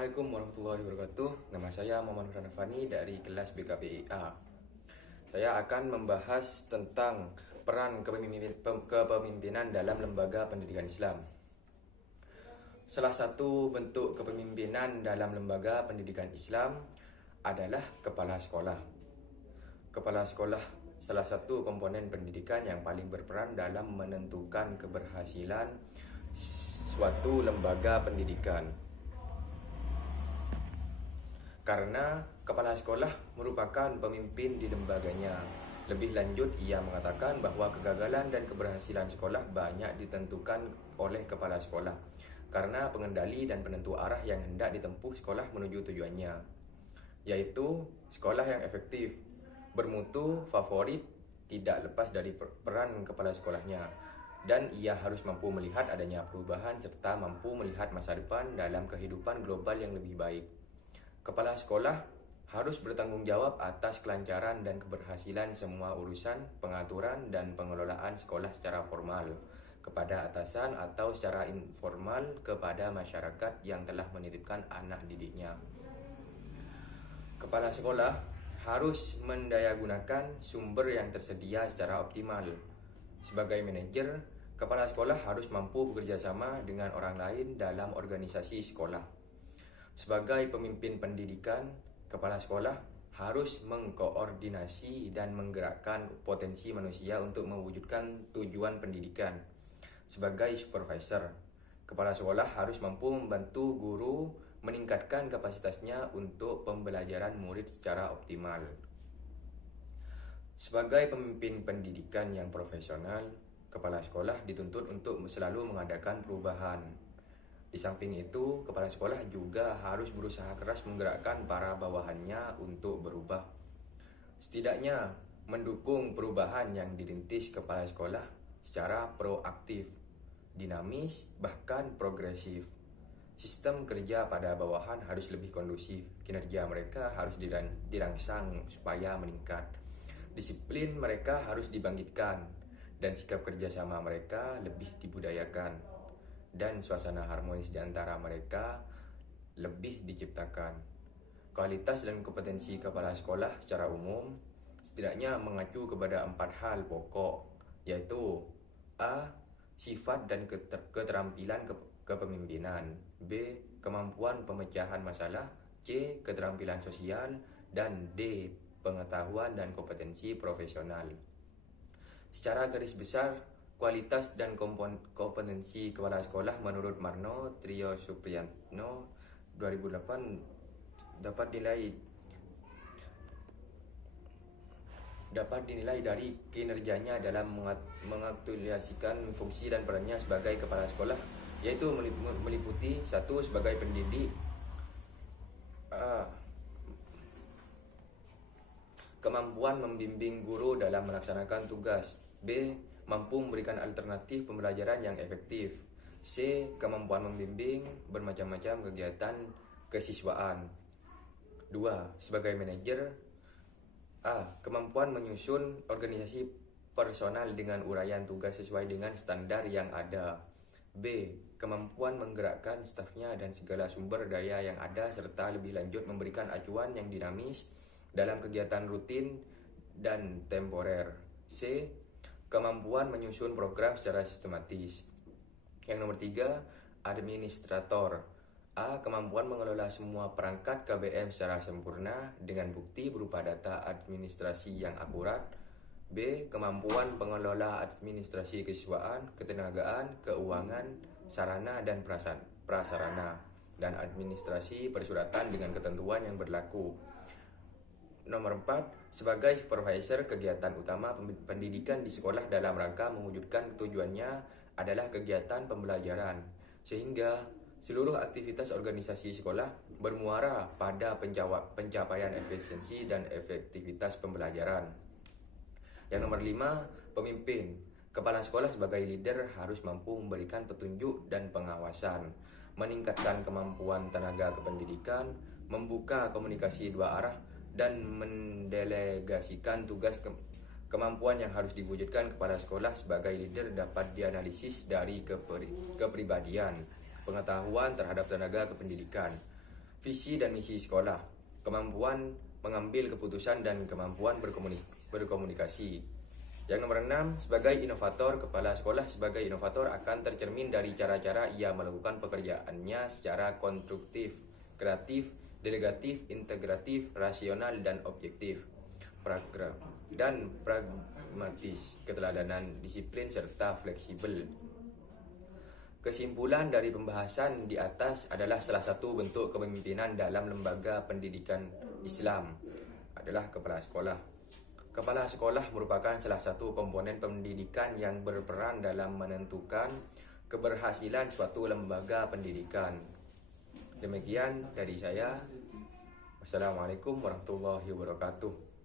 Assalamualaikum warahmatullahi wabarakatuh. Nama saya Muhammad Ranafani dari kelas BKPIA. Saya akan membahas tentang peran kepemimpinan dalam lembaga pendidikan Islam. Salah satu bentuk kepemimpinan dalam lembaga pendidikan Islam adalah kepala sekolah. Kepala sekolah salah satu komponen pendidikan yang paling berperan dalam menentukan keberhasilan suatu lembaga pendidikan. Karena kepala sekolah merupakan pemimpin di lembaganya. Lebih lanjut, ia mengatakan bahwa kegagalan dan keberhasilan sekolah banyak ditentukan oleh kepala sekolah karena pengendali dan penentu arah yang hendak ditempuh sekolah menuju tujuannya, yaitu sekolah yang efektif, bermutu, favorit, tidak lepas dari peran kepala sekolahnya. Dan ia harus mampu melihat adanya perubahan serta mampu melihat masa depan dalam kehidupan global yang lebih baik. Kepala sekolah harus bertanggung jawab atas kelancaran dan keberhasilan semua urusan, pengaturan, dan pengelolaan sekolah secara formal kepada atasan atau secara informal kepada masyarakat yang telah menitipkan anak didiknya. Kepala sekolah harus mendayagunakan sumber yang tersedia secara optimal. Sebagai manajer, kepala sekolah harus mampu bekerja sama dengan orang lain dalam organisasi sekolah. Sebagai pemimpin pendidikan, kepala sekolah harus mengkoordinasi dan menggerakkan potensi manusia untuk mewujudkan tujuan pendidikan. Sebagai supervisor, kepala sekolah harus mampu membantu guru meningkatkan kapasitasnya untuk pembelajaran murid secara optimal. Sebagai pemimpin pendidikan yang profesional, kepala sekolah dituntut untuk selalu mengadakan perubahan. Di samping itu, kepala sekolah juga harus berusaha keras menggerakkan para bawahannya untuk berubah. Setidaknya mendukung perubahan yang dirintis kepala sekolah secara proaktif, dinamis, bahkan progresif. Sistem kerja pada bawahan harus lebih kondusif, kinerja mereka harus dirangsang supaya meningkat. Disiplin mereka harus dibangkitkan, dan sikap kerjasama mereka lebih dibudayakan. Dan suasana harmonis di antara mereka lebih diciptakan. Kualitas dan kompetensi kepala sekolah secara umum setidaknya mengacu kepada 4 hal pokok, yaitu A. Sifat dan keterampilan kepemimpinan, B. Kemampuan pemecahan masalah, C. Keterampilan sosial, dan D. Pengetahuan dan kompetensi profesional. Secara garis besar, kualitas dan kompetensi kepala sekolah menurut Marno Trio Supriyatno 2008 dapat dinilai dari kinerjanya dalam mengaktualisasikan fungsi dan perannya sebagai kepala sekolah, yaitu meliputi 1. Sebagai pendidik, kemampuan membimbing guru dalam melaksanakan tugas, B. Mampu memberikan alternatif pembelajaran yang efektif, C. Kemampuan membimbing bermacam-macam kegiatan kesiswaan. 2. Sebagai manajer, A. Kemampuan menyusun organisasi personal dengan uraian tugas sesuai dengan standar yang ada, B. Kemampuan menggerakkan stafnya dan segala sumber daya yang ada serta lebih lanjut memberikan acuan yang dinamis dalam kegiatan rutin dan temporer, C. Kemampuan menyusun program secara sistematis. Yang nomor 3, administrator. A. Kemampuan mengelola semua perangkat KBM secara sempurna dengan bukti berupa data administrasi yang akurat. B. Kemampuan pengelola administrasi kesiswaan, ketenagaan, keuangan, sarana dan prasarana, dan administrasi persuratan dengan ketentuan yang berlaku. Nomor 4, sebagai supervisor kegiatan utama pendidikan di sekolah dalam rangka mewujudkan tujuannya adalah kegiatan pembelajaran, sehingga seluruh aktivitas organisasi sekolah bermuara pada pencapaian efisiensi dan efektivitas pembelajaran. Yang nomor 5, pemimpin. Kepala sekolah sebagai leader harus mampu memberikan petunjuk dan pengawasan, meningkatkan kemampuan tenaga kependidikan, membuka komunikasi dua arah, dan mendelegasikan tugas kemampuan yang harus diwujudkan kepala sekolah sebagai leader dapat dianalisis dari kepribadian, pengetahuan terhadap tenaga kependidikan, Visi dan misi sekolah, kemampuan mengambil keputusan dan kemampuan berkomunikasi. Yang nomor 6, sebagai inovator, kepala sekolah sebagai inovator akan tercermin dari cara-cara ia melakukan pekerjaannya secara konstruktif, kreatif, delegatif, integratif, rasional, dan objektif, pragmatis, keteladanan, disiplin, serta fleksibel. Kesimpulan dari pembahasan di atas adalah salah satu bentuk kepemimpinan dalam lembaga pendidikan Islam adalah kepala sekolah. Kepala sekolah merupakan salah satu komponen pendidikan yang berperan dalam menentukan keberhasilan suatu lembaga pendidikan. Demikian dari saya. Wassalamualaikum warahmatullahi wabarakatuh.